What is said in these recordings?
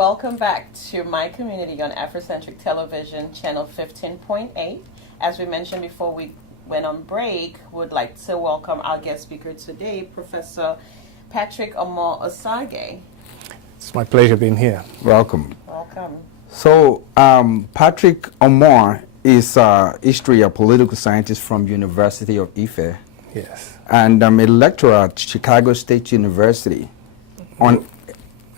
Welcome back to My Community on Afrocentric Television, channel 15.8. As we mentioned before we went on break, would like to welcome our guest speaker today, Professor Patrick Omor Osagie. It's my pleasure being here. Welcome. Welcome. So, Patrick Omor is a history and political scientist from University of Ife. Yes. And I'm a lecturer at Chicago State University on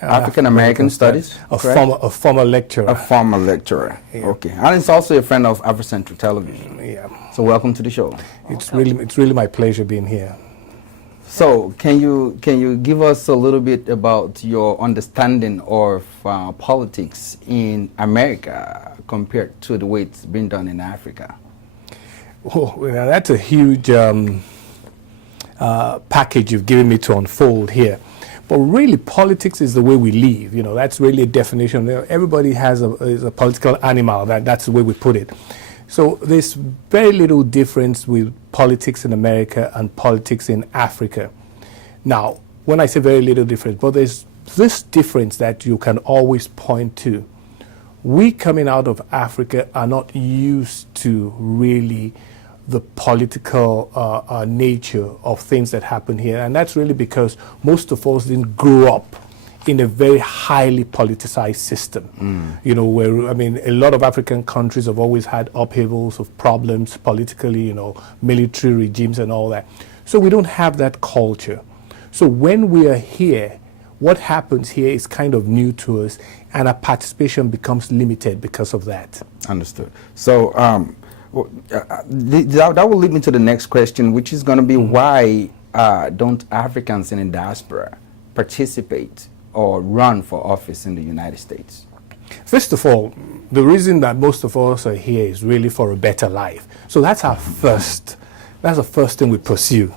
African American Studies. A former lecturer. A former lecturer. Yeah. Okay. And it's also a friend of Afrocentric Television. Yeah. So welcome to the show. It's really my pleasure being here. So can you give us a little bit about your understanding of politics in America compared to the way it's been done in Africa? Oh, well, that's a huge package you've given me to unfold here. But really, politics is the way we live. You know, that's really a definition. Everybody is a political animal. That's the way we put it. So there's very little difference with politics in America and politics in Africa. Now, when I say very little difference, but there's this difference that you can always point to. We coming out of Africa are not used to really the political nature of things that happen here. And that's really because most of us didn't grow up in a very highly politicized system. You know, where, I mean, a lot of African countries have always had upheavals of problems politically, you know, military regimes and all that. So we don't have that culture. So when we are here, what happens here is kind of new to us, and our participation becomes limited because of that. Understood. So that will lead me to the next question, which is going to be why don't Africans in the diaspora participate or run for office in the United States? First of all, the reason that most of us are here is really for a better life. So that's the first thing we pursue.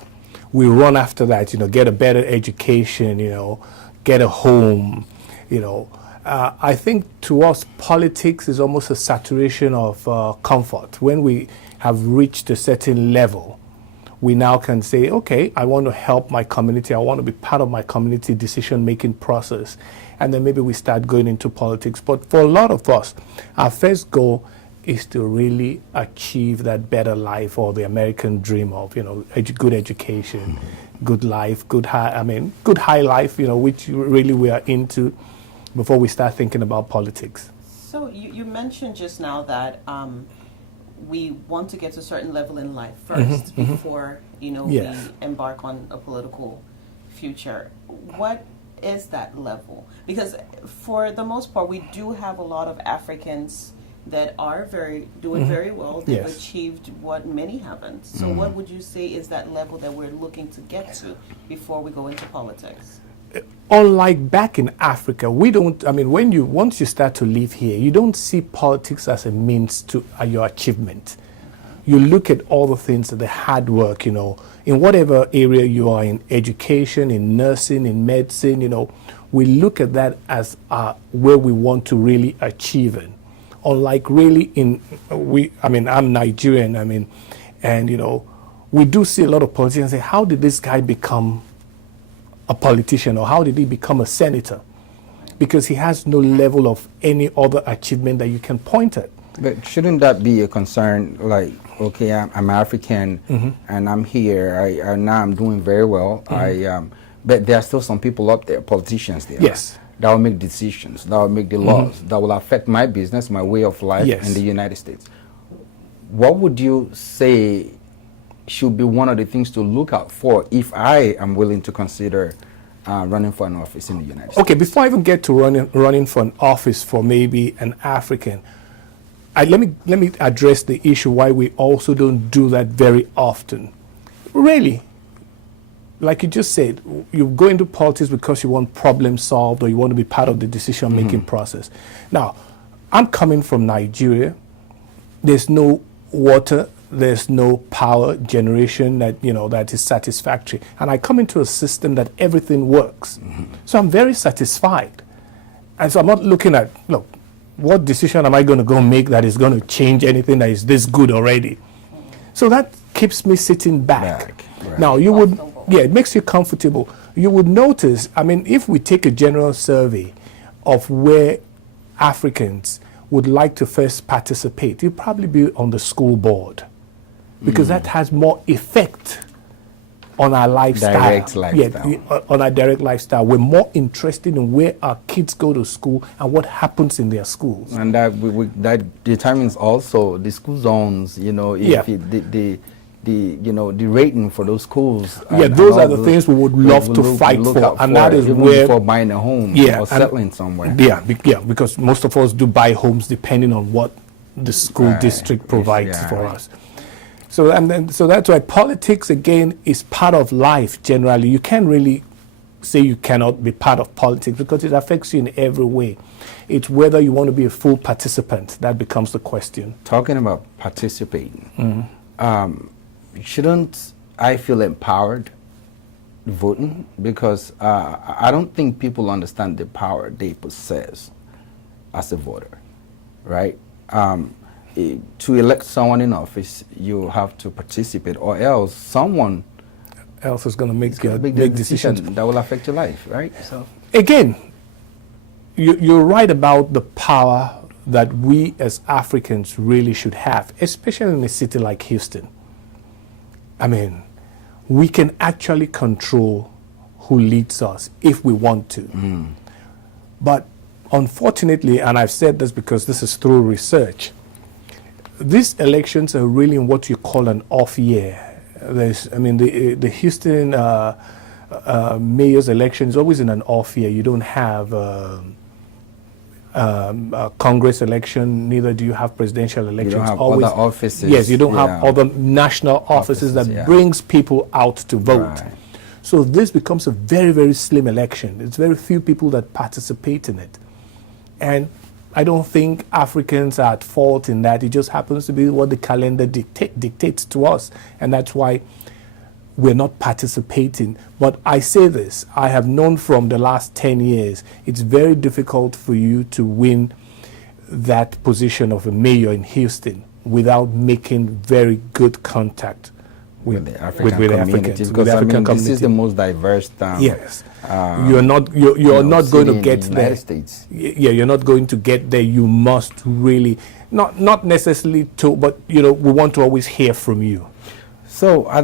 We run after that, you know, get a better education, you know, get a home, you know. I think to us, politics is almost a saturation of comfort. When we have reached a certain level, we now can say, okay, I want to help my community. I want to be part of my community decision-making process. And then maybe we start going into politics. But for a lot of us, our first goal is to really achieve that better life, or the American dream of, you know, good education, good life, good high life, you know, which really we are into before we start thinking about politics. So you mentioned just now that we want to get to a certain level in life first before, you know, Yes. we embark on a political future. What is that level? Because for the most part, we do have a lot of Africans that are doing very well. They've Yes. achieved what many haven't. So what would you say is that level that we're looking to get to before we go into politics? Unlike back in Africa, we don't, I mean, once you start to live here, you don't see politics as a means to your achievement. You look at all the things, the hard work, you know, in whatever area you are in, education, in nursing, in medicine, you know, we look at that as where we want to really achieve it. Unlike really I'm Nigerian, and, you know, we do see a lot of politicians say, how did this guy become a politician, or how did he become a senator? Because he has no level of any other achievement that you can point at. But shouldn't that be a concern? Like, okay, I'm African and I'm here. Now I'm doing very well. But there are still some people up there, politicians there. Yes. That will make decisions, that will make the laws, that will affect my business, my way of life Yes. in the United States. What would you say should be one of the things to look out for if I am willing to consider running for an office in the United States? Okay, before I even get to running for an office for maybe an African, let me address the issue why we also don't do that very often. Really, like you just said, you go into politics because you want problems solved, or you want to be part of the decision-making process. Now, I'm coming from Nigeria. There's no water, there's no power generation that is satisfactory. And I come into a system that everything works. So I'm very satisfied. And so I'm not looking at, look, what decision am I going to go make that is going to change anything that is this good already? So that keeps me sitting back. Right. Now, it makes you comfortable. You would notice, if we take a general survey of where Africans would like to first participate, it'd probably be on the school board, because that has more effect on our lifestyle. Direct lifestyle. Yeah, on our direct lifestyle. We're more interested in where our kids go to school and what happens in their schools. And that that determines also the school zones. You know, if Yeah. the rating for those schools. Yeah, those are the things we would love to fight look for, out and for, that is even where before buying a home Yeah, or and- settling somewhere. Yeah, because most of us do buy homes depending on what the school Right. district provides Yeah, for right. us. So that's why politics again is part of life. Generally, you can't really say you cannot be part of politics because it affects you in every way. It's whether you want to be a full participant that becomes the question. Talking about participating, shouldn't I feel empowered voting? Because I don't think people understand the power they possess as a voter, right? To elect someone in office, you have to participate, or else someone Else is going to make can make big the decisions. decision that will affect your life, right? So Again, you're right about the power that we as Africans really should have, especially in a city like Houston. I mean, we can actually control who leads us if we want to. But unfortunately, and I've said this because this is through research, these elections are really in what you call an off year. The Houston mayor's election is always in an off year. You don't have a Congress election, neither do you have presidential elections. you don't have Always, other offices. yes, you don't yeah. have other national offices that yeah. brings people out to vote. Right. So this becomes a very, very slim election. It's very few people that participate in it. And I don't think Africans are at fault in that. It just happens to be what the calendar dictates to us. And that's why we're not participating. But I say this, I have known from the last 10 years, it's very difficult for you to win that position of a mayor in Houston without making very good contact with the African with community, Africans, because with the African this is community. the most diverse town. Yes. You're not not going to city in get the there. United States. Yeah, you're not going to get there. You must really not necessarily but we want to always hear from you. So I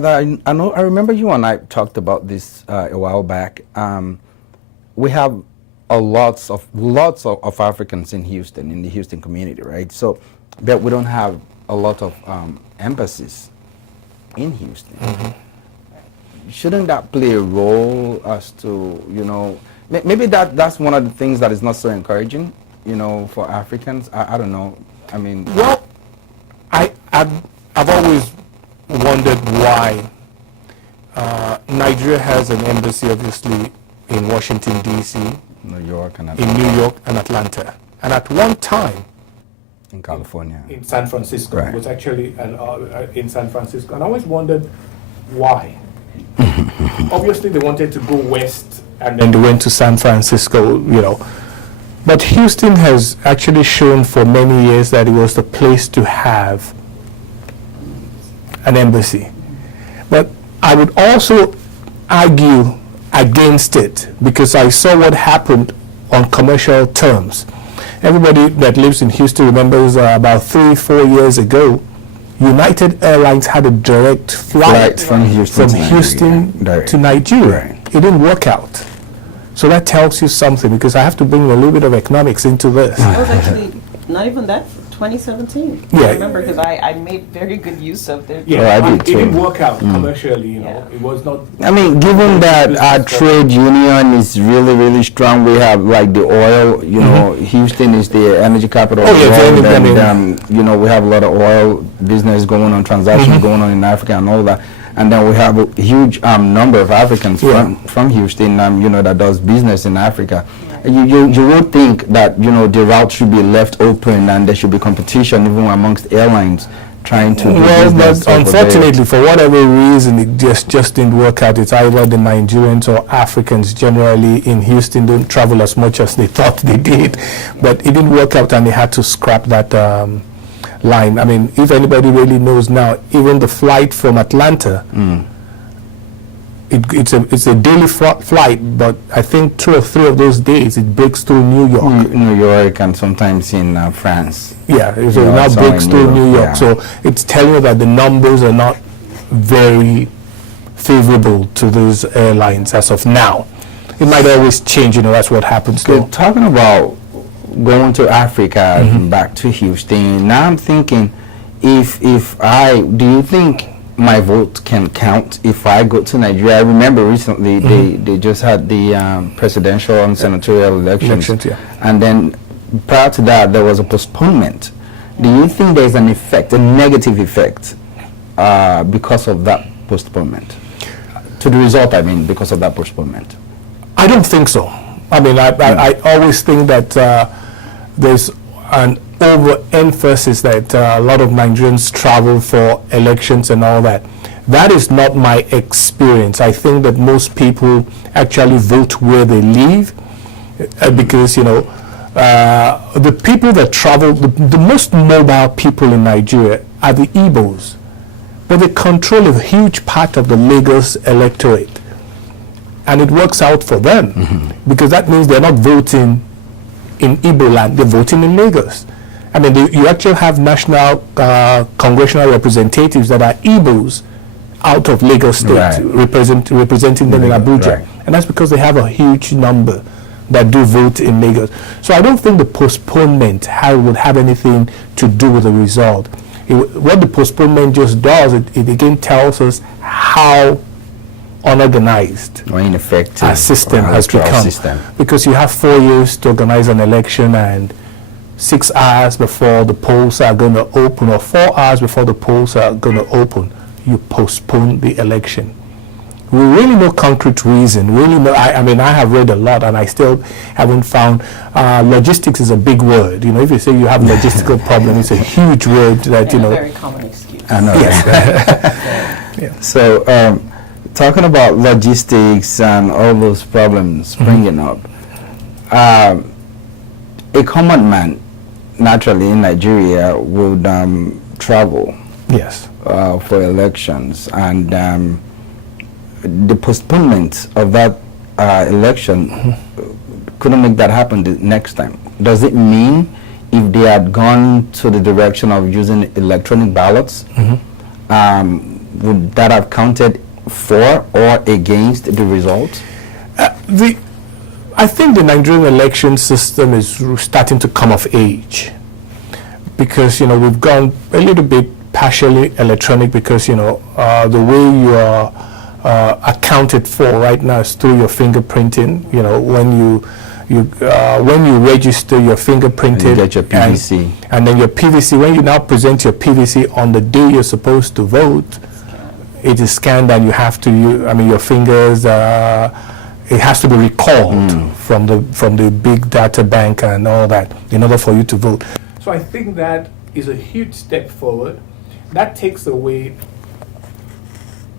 remember you and I talked about this a while back. We have lots of Africans in Houston, in the Houston community, right? So, but we don't have a lot of embassies in Houston. Shouldn't that play a role as to, maybe that's one of the things that is not so encouraging, for Africans? I don't know. I mean, Well, I've always wondered why Nigeria has an embassy, obviously, in Washington, D.C., New York and in New York and Atlanta. And at one time, in California. in San Francisco. Right. It was actually in San Francisco. And I always wondered why. Obviously, they wanted to go west and then they went to San Francisco, But Houston has actually shown for many years that it was the place to have an embassy. But I would also argue against it because I saw what happened on commercial terms. Everybody that lives in Houston remembers about 3-4 years ago, United Airlines had a direct flight from Houston to Nigeria. to Nigeria. It didn't work out. So that tells you something, because I have to bring a little bit of economics into this. That was actually not even that, 2017. Yeah. I remember because I made very good use of their. Oh, I did it didn't too. work out commercially, Yeah. It was not. I mean, given that our trade union is really, really strong, we have like the oil, Houston is the energy capital of Oh, the yeah, world, very, and, we have a lot of oil business going on, transactions going on in Africa and all that. And then we have a huge number of Africans from Houston, that does business in Africa. You would think that, the route should be left open and there should be competition even amongst airlines trying to do Well, business but over there. unfortunately, for whatever reason, it just didn't work out. It's either the Nigerians or Africans generally in Houston don't travel as much as they thought they did. But it didn't work out and they had to scrap that line. I mean, if anybody really knows now, even the flight from Atlanta it's a daily flight, but I think 2 or 3 of those days it breaks through New York. New York and sometimes in France. Yeah, so You it know, now somewhere breaks in through Europe, New York. yeah. So it's telling you that the numbers are not very favorable to those airlines as of now. It might always change, that's what happens So though. talking about going to Africa and back to Houston, now I'm thinking, do you think my vote can count if I go to Nigeria? I remember recently they just had the presidential and senatorial elections, Yeah. and then prior to that there was a postponement. Do you think there's an effect, a negative effect, because of that postponement? To the result, I mean, because of that postponement. I don't think so. I mean, I always think that there's an overemphasis that a lot of Nigerians travel for elections and all that. That is not my experience. I think that most people actually vote where they live because, the people that travel, the most mobile people in Nigeria are the Igbos, but they control a huge part of the Lagos electorate. And it works out for them because that means they're not voting in Igbo land, they're voting in Lagos. I mean, you actually have national congressional representatives that are Igbos out of Lagos State Right. representing them in Abuja. Right. And that's because they have a huge number that do vote in Lagos. So I don't think the postponement would have anything to do with the result. What the postponement just does, it again tells us how unorganized Or ineffective our system has electoral become. system. Because you have 4 years to organize an election, and 6 hours before the polls are going to open, or 4 hours before the polls are going to open, you postpone the election. We really no concrete reason. Really no. I mean, I have read a lot, and I still haven't found. Logistics is a big word. If you say you have logistical problem, it's a huge word that And a very common excuse. I know. Yes. So, talking about logistics and all those problems springing up, a common man, naturally in Nigeria, would travel Yes. for elections, and the postponement of that election couldn't make that happen the next time. Does it mean if they had gone to the direction of using electronic ballots, would that have counted for or against the result? I think the Nigerian election system is starting to come of age because we've gone a little bit partially electronic because the way you are accounted for right now is through your fingerprinting. When you register your fingerprinted, And you get your PVC. and then your PVC. When you now present your PVC on the day you're supposed to vote, it is scanned and you have to. Your fingers. It has to be recalled from the big data bank and all that in order for you to vote. So I think that is a huge step forward. That takes away,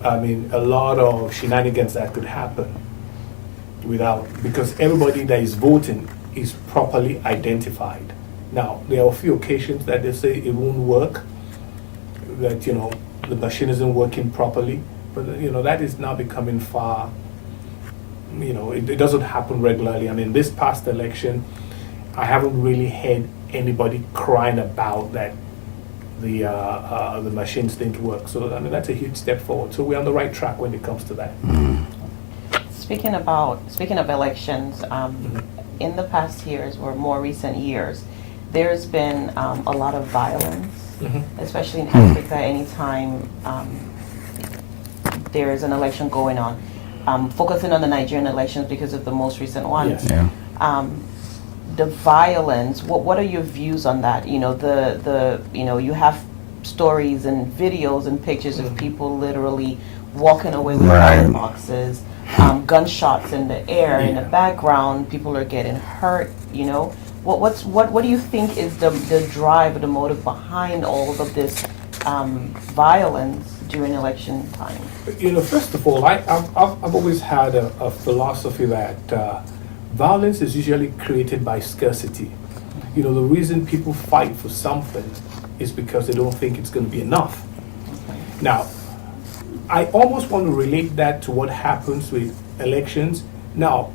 a lot of shenanigans that could happen because everybody that is voting is properly identified. Now, there are a few occasions that they say it won't work, that, the machine isn't working properly, but, that is now becoming far, it doesn't happen regularly. This past election, I haven't really heard anybody crying about that the machines didn't work. So that's a huge step forward. So we're on the right track when it comes to that. Speaking of elections, in the past years or more recent years, there's been a lot of violence, especially in Africa. Anytime there is an election going on, focusing on the Nigerian elections because of the most recent ones. Yes. Yeah. The violence. What are your views on that? You have stories and videos and pictures of people literally walking away with Right. ballot boxes, gunshots in the air, in the background, people are getting hurt. What do you think is the drive or the motive behind all of this violence during election time? First of all, I've always had a philosophy that violence is usually created by scarcity. The reason people fight for something is because they don't think it's going to be enough. Now, I almost want to relate that to what happens with elections. Now,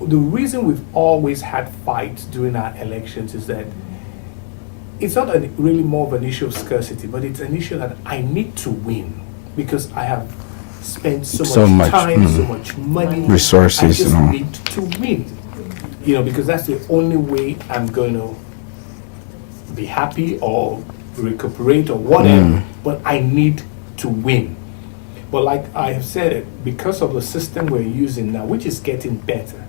the reason we've always had fights during our elections is that it's not really more of an issue of scarcity, but it's an issue that I need to win because I have spent so much time, so much money, resources, I just you know. need to win. Because that's the only way I'm going to be happy or recuperate or whatever. But I need to win. But like I have said it, because of the system we're using now, which is getting better,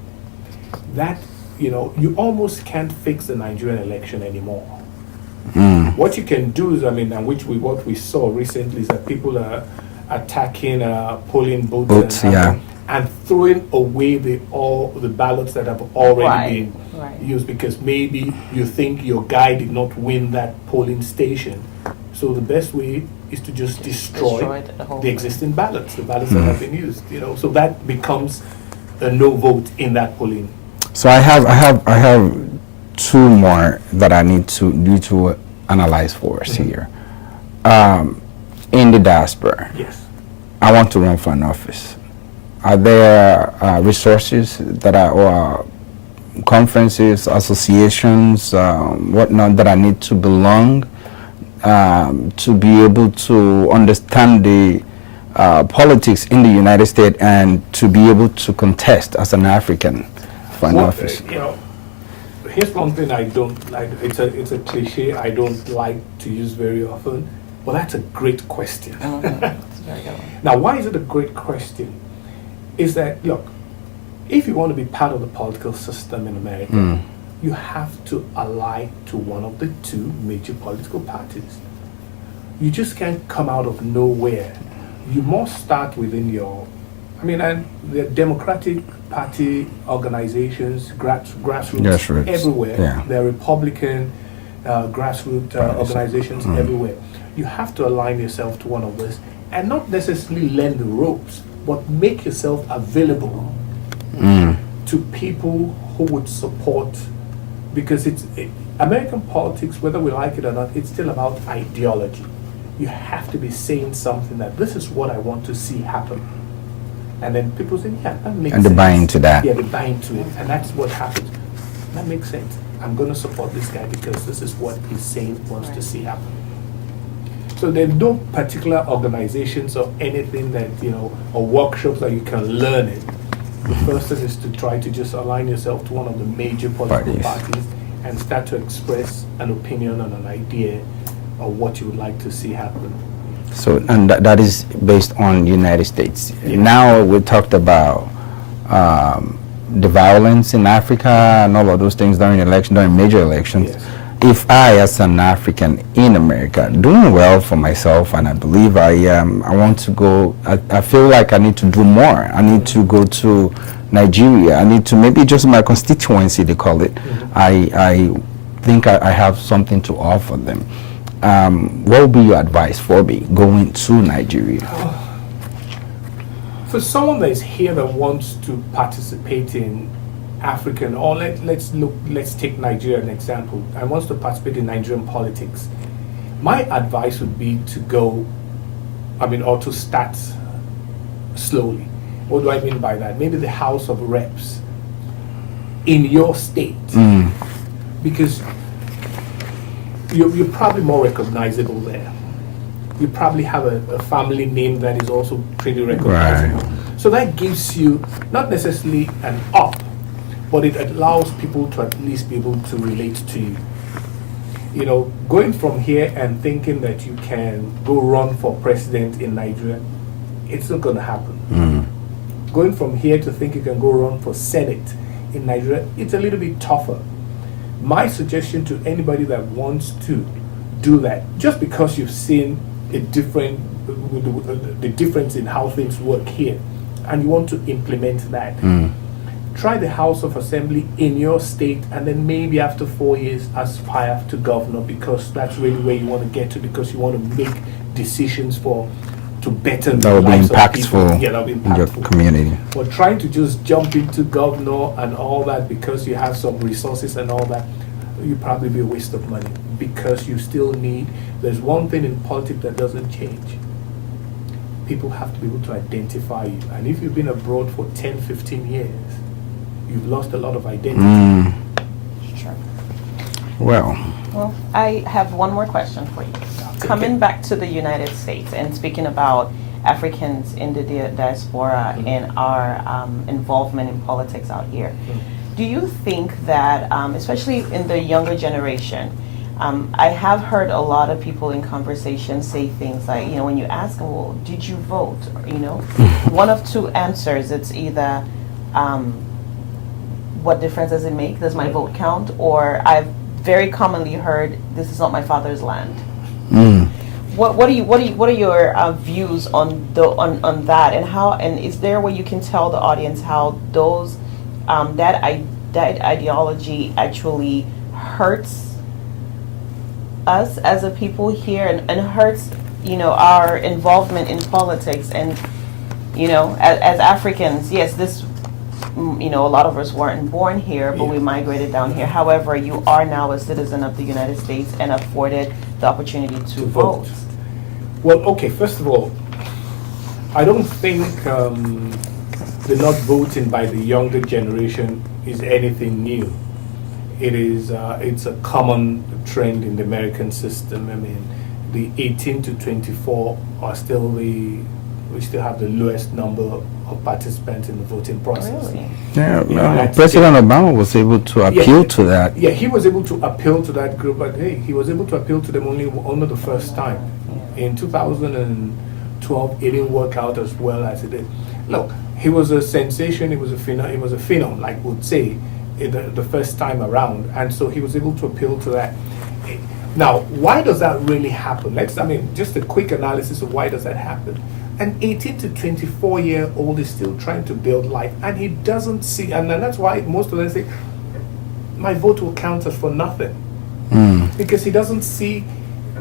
that you almost can't fix the Nigerian election anymore. What you can do is, and what we saw recently is that people are attacking polling booths and throwing away all the ballots that have already been used because maybe you think your guy did not win that polling station. So the best way is to just destroy the existing ballots, the ballots that have been used. So that becomes a no vote in that polling. So I have two more that I need to analyze for us here. In the diaspora, yes, I want to run for an office. Are there resources that or conferences, associations, whatnot that I need to belong to be able to understand the politics in the United States and to be able to contest as an African for an office? Here's one thing I don't like. It's a cliche I don't like to use very often, but that's a great question. That's a very good one. Now, why is it a great question? Is that, look, if you want to be part of the political system in America, you have to ally to one of the two major political parties. You just can't come out of nowhere. You must start within and the Democratic Party organizations, grassroots everywhere. Yeah. There are Republican grassroots organizations everywhere. You have to align yourself to one of this and not necessarily learn the ropes, but make yourself available to people who would support, because American politics, whether we like it or not, it's still about ideology. You have to be saying something that this is what I want to see happen. And then people say, yeah, that makes sense. And they buy into that. Yeah, they buy into it. And that's what happens. That makes sense. I'm going to support this guy because this is what he's saying he wants to see happen. So there are no particular organizations or anything that, or workshops that you can learn it. The first thing is to try to just align yourself to one of the major political parties and start to express an opinion and an idea of what you would like to see happen. So, and that is based on United States. Yeah. Now we talked about the violence in Africa and all of those things during major elections. Yes. If I, as an African in America, doing well for myself, and I believe I want to go, I feel like I need to do more. I need to go to Nigeria. I need to, maybe just my constituency, they call it. I think I have something to offer them. What would be your advice for me going to Nigeria? For someone that is here that wants to participate in African, or let's take Nigeria an example, and wants to participate in Nigerian politics, my advice would be to go, or to start slowly. What do I mean by that? Maybe the House of Reps in your state, because you're probably more recognizable there. You probably have a family name that is also pretty recognizable. Right. So that gives you not necessarily an up, but it allows people to at least be able to relate to you. Going from here and thinking that you can go run for president in Nigeria, it's not going to happen. Going from here to think you can go run for Senate in Nigeria, it's a little bit tougher. My suggestion to anybody that wants to do that, just because you've seen the difference in how things work here, and you want to implement that, try the House of Assembly in your state, and then maybe after 4 years aspire to governor, because that's really where you want to get to, because you want to make decisions to better That the will be lives of impactful people. Yeah, that will be in your impactful. community. But trying to just jump into governor and all that because you have some resources and all that, you probably be a waste of money, because you still need, there's one thing in politics that doesn't change. people have to be able to identify you. And if you've been abroad for 10, 15 years, you've lost a lot of identity. Sure. Well, Well, I have one more question for you. Coming back to the United States and speaking about Africans in the diaspora and our involvement in politics out here, do you think that, especially in the younger generation, I have heard a lot of people in conversation say things like, when you ask them, well, did you vote? One of two answers. It's either, what difference does it make? Does my vote count? Or I've very commonly heard, this is not my father's land. What are your views on that, and is there a way you can tell the audience how those that ideology actually hurts us as a people here and hurts our involvement in politics, and as Africans, yes, this a lot of us weren't born here, but we migrated down here. However, you are now a citizen of the United States and afforded the opportunity to vote. Well, okay, first of all, I don't think the not voting by the younger generation is anything new. It's a common trend in the American system. I mean, the 18 to 24 are still we still have the lowest number of participants in the voting process. Really? yeah, President Obama was able to appeal to that. Yeah, he was able to appeal to that group, but hey, he was able to appeal to them only the first time. In 2012, it didn't work out as well as it did. Look, he was a sensation. He was a phenom, like would say, the first time around, and so he was able to appeal to that. Now, why does that really happen? Just a quick analysis of why does that happen. An 18 to 24-year-old is still trying to build life, and he doesn't see, and that's why most of them say, my vote will count as for nothing. Because he doesn't see,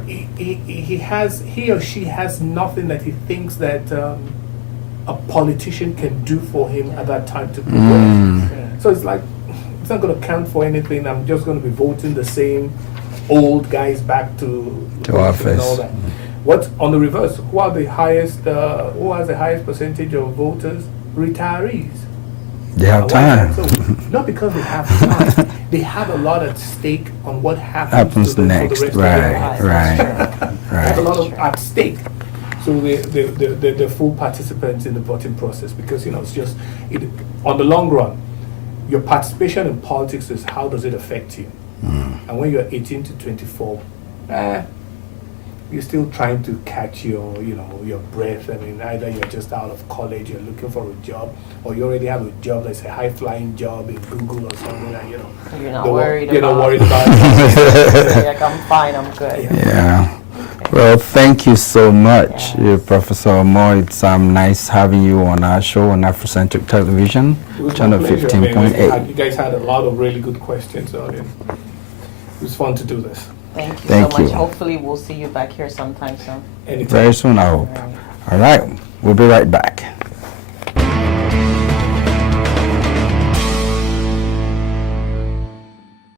he or she has nothing that he thinks that a politician can do for him at that time to progress. So it's like, it's not going to count for anything. I'm just going to be voting the same old guys back to office. And all that. What's on the reverse? Who has the highest percentage of voters? Retirees. They have time. So, not because they have time. They have a lot at stake on what happens to them next. for the rest of their lives. Right. There's a lot of at stake. So they're full participants in the voting process, because it's just on the long run, your participation in politics is how does it affect you. And when you're 18 to 24, you're still trying to catch your breath. I mean, either you're just out of college, you're looking for a job, or you already have a job that's a high-flying job in Google or something, and You're not worried about it. like, I'm fine, I'm good. Yeah. Well, thank you so much, Professor Omoh. It's nice having you on our show on Afrocentric Television, channel 15.8. You guys had a lot of really good questions, so it was fun to do this. Thank you Thank so much. you. Hopefully we'll see you back here sometime soon. Anytime. Very soon, I hope. All right. We'll be right back.